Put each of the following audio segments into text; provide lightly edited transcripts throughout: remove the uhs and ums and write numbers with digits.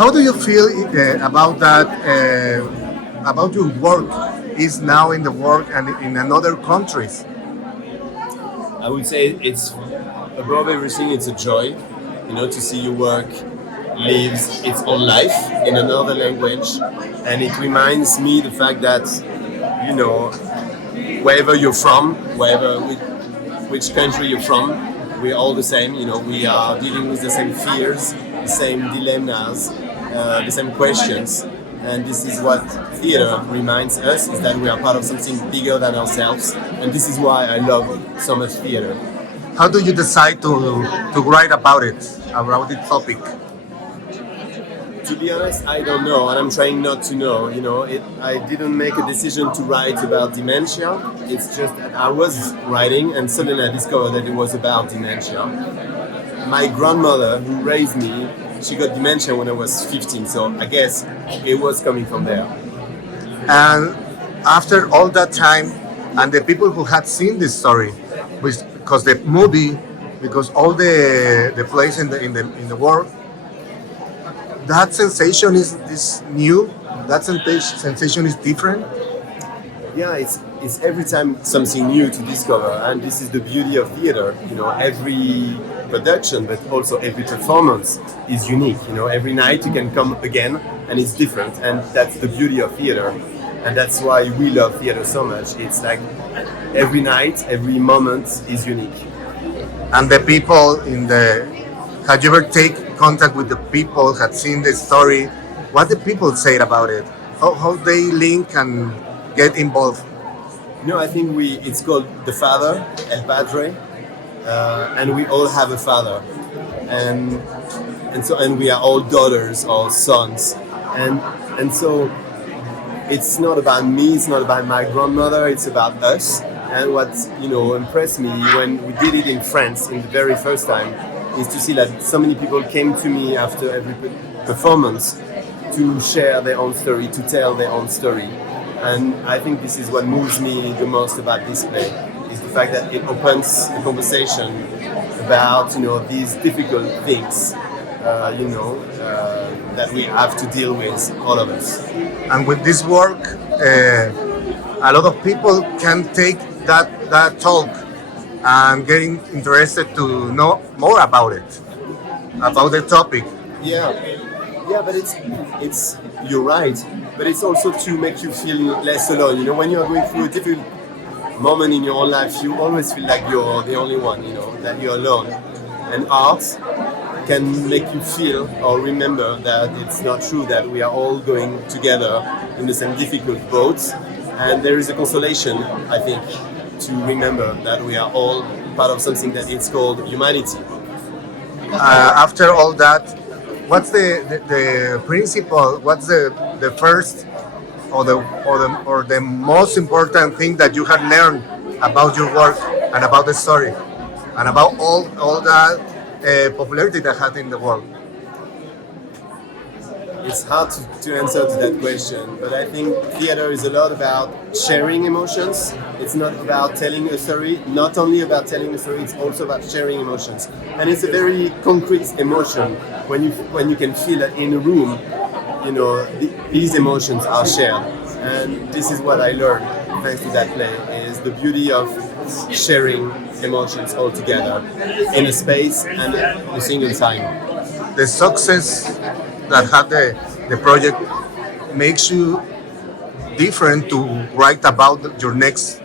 How do you feel about that? About your work is now in the world and in another countries. I would say it's above everything, it's a joy, to see your work lives its own life in another language, and it reminds me the fact that, wherever you're from, which country you're from, we're all the same. We are dealing with the same fears, the same dilemmas, the same questions. And this is what theater reminds us, is that we are part of something bigger than ourselves. And this is why I love so much theater. How do you decide to write about the topic? To be honest, I don't know, and I'm trying not to know. I didn't make a decision to write about dementia. It's just that I was writing, and suddenly I discovered that it was about dementia. My grandmother, who raised me, she got dementia when I was 15, so I guess it was coming from there. And after all that time, and the people who had seen this story, because the movie, because all the place in the world, that sensation is new. That sensation is different. Yeah, it's every time something new to discover, and this is the beauty of theater. Every production, but also every performance is unique. Every night you can come again, and it's different, and that's the beauty of theater, and that's why we love theater so much. It's like every night, every moment is unique. And the people had you ever take contact with the people, had seen the story? What the people said about it? How they link and get involved? I think it's called The Father, El Padre, and we all have a father, and we are all daughters or sons, and so it's not about me, it's not about my grandmother, it's about us. And what impressed me when we did it in France in the very first time is to see that so many people came to me after every performance to share their own story, to tell their own story. And I think this is what moves me the most about this play, is the fact that it opens a conversation about these difficult things, that we have to deal with, all of us. And with this work, a lot of people can take that talk and getting interested to know more about it, about the topic. Yeah, but it's you're right. But it's also to make you feel less alone. When you are going through a difficult moment in your own life, you always feel like you're the only one. That you're alone. And art can make you feel or remember that it's not true, that we are all going together in the same difficult boats. And there is a consolation, I think, to remember that we are all part of something that is called humanity. After all that, what's the principle? What's the first or the most important thing that you have learned about your work and about the story and about all that popularity that had in the world? It's hard to answer to that question, but I think theater is a lot about sharing emotions. It's not about telling a story, not only about telling a story, it's also about sharing emotions. And it's a very concrete emotion when you can feel that in a room, these emotions are shared. And this is what I learned thanks to that play, is the beauty of sharing emotions all together in a space and a single time. The success that had the project makes you different to write about your next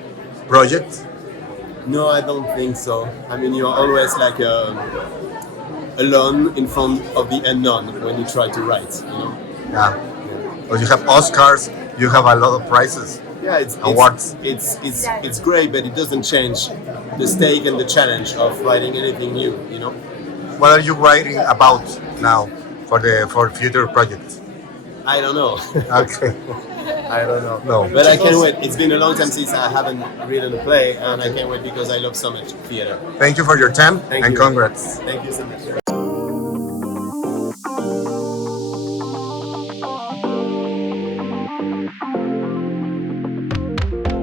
project? No, I don't think so. I mean, you're always like alone in front of the unknown when you try to write, Yeah. But you have Oscars, you have a lot of prizes. Yeah, awards. It's great, but it doesn't change the stake and the challenge of writing anything new, What are you writing about now for future projects? I don't know. Okay. I don't know. No. But I can't wait. It's been a long time since I haven't written a play, and I can't wait because I love so much theater. Thank you for your time Thank and you. congrats. Thank you so much.